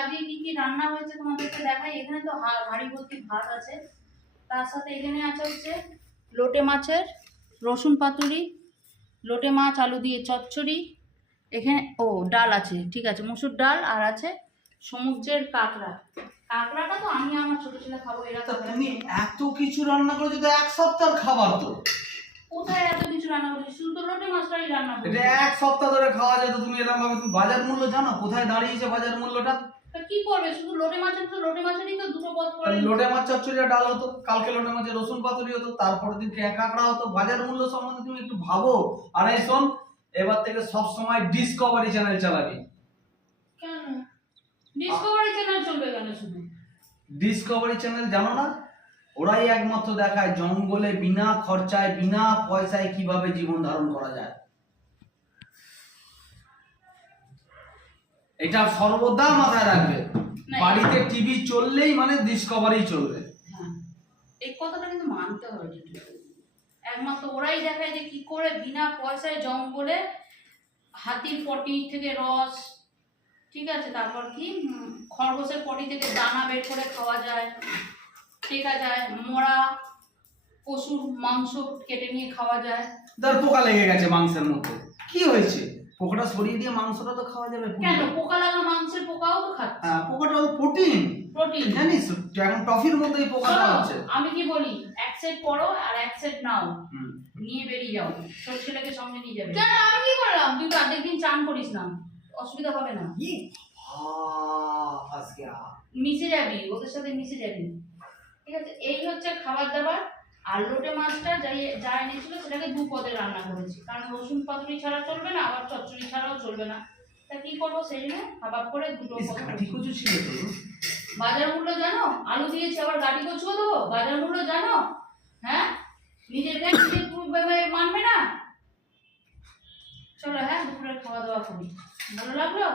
আজকে কি কি রান্না হয়েছে তোমাদেরকে দেখাই। এখানে তো হাঁড়ি ভর্তি ভাত আছে, তার সাথে এখানে আছে হচ্ছে লোটে মাছের রসুন পাতুরি, লোটে মাছ আলু দিয়ে চচ্চড়ি, এখানে ডাল আছে, ঠিক আছে, মুসুর ডাল, আর আছে সমুদ্রের কাঁকড়া। কাঁকড়াটা তো আমি আমার ছোট ছেলে খাবো, এরা খাবে। তুমি এত কিছু রান্না করেছো তো এক সপ্তাহের খাবার তো। কোথায় এত কিছু রান্না করেছি? শুধু তো লোটে মাছটাই রান্না করেছি। এটা এক সপ্তাহ ধরে খাওয়া যেত। তুমি এরকম ভাবে, তুমি বাজার মূল্য জানো কোথায় দাঁড়িয়েছে বাজার মূল্যটা? কি করবে, শুধু লোটে মাছেরই তো দুটো পদ পড়ে। লোটে মাছ চচ্চড়ি ডাল হতো, কালকে লোটে মাছের রসুন পাতুরি হতো, তারপরের দিন কাঁকড়া হতো। বাজার মূল্য সম্বন্ধে তুমি একটু ভাবো। আর এই শোন, এবার থেকে সব সময় ডিসকভারি চ্যানেল চালাবি। কেন ডিসকভারি চ্যানেল চলবে কেন? শুধু ডিসকভারি চ্যানেল জানো না? ওরাই একমাত্র দেখায় জঙ্গলে বিনা খরচায় বিনা পয়সায় কিভাবে জীবন ধারণ করা যায়। এটা সর্বদা মাথায় রাখবে। বাড়িতে টিভি চললেই মানে ডিসকভারি চলবে। হ্যাঁ, এই কথাটা কিন্তু মানতে হবে। একমাত্র ওরাই দেখায় যে কি করে বিনা পয়সায় জঙ্গলে হাতির পটি থেকে রস, ঠিক আছে, তারপর কি খরগোশের পটি থেকে দানা বের করে খাওয়া যায়, টেকা যায়, মরা পশুর মাংস কেটে নিয়ে খাওয়া যায়। তার পোকা লেগে গেছে মাংসের মধ্যে, কি হয়েছে? পোকাটা সরিয়ে দিয়ে মাংসটা তো খাওয়া যাবে। কেন পোকা লাগা মাংসের পোকাও তো খাচ্ছে। হ্যাঁ, পোকাটা প্রোটিন জানিস? এখন টফির মধ্যে এই পোকাটা হচ্ছে। আমি কি বলি, এক সেট পড়ো আর এক সেট নাও, নিয়ে বেরিয়ে যাও, ছোট ছেলেকে সঙ্গে নিয়ে যাবে। কেন আমি কি করলাম? তুই তো অর্ধেক দিন চান করিস না, অসুবিধা হবে না। মিশে যাবি, ওদের সাথে মিশে যাবি, ঠিক আছে। এই হচ্ছে খাবার দাবার। আর লোটে মাছটা যা এনেছিল সেটাকে দু পদে রান্না করেছি, কারণ রসুন পাতুরি ছাড়া চলবে না, আবার চচ্চড়ি ছাড়াও চলবে না। তা কি করবো, সেই জন্য হাবাব করে দুটো পদ। বাজার মূল্য জানো? আলু দিয়েছি, আবার গাড়ি কচুও দেবো। বাজার মূল্য জানো? হ্যাঁ, নিজের গায়ে নিজে মানবে না। চলো, হ্যাঁ, দুপুরের খাওয়া দাওয়া করি। ভালো লাগলো?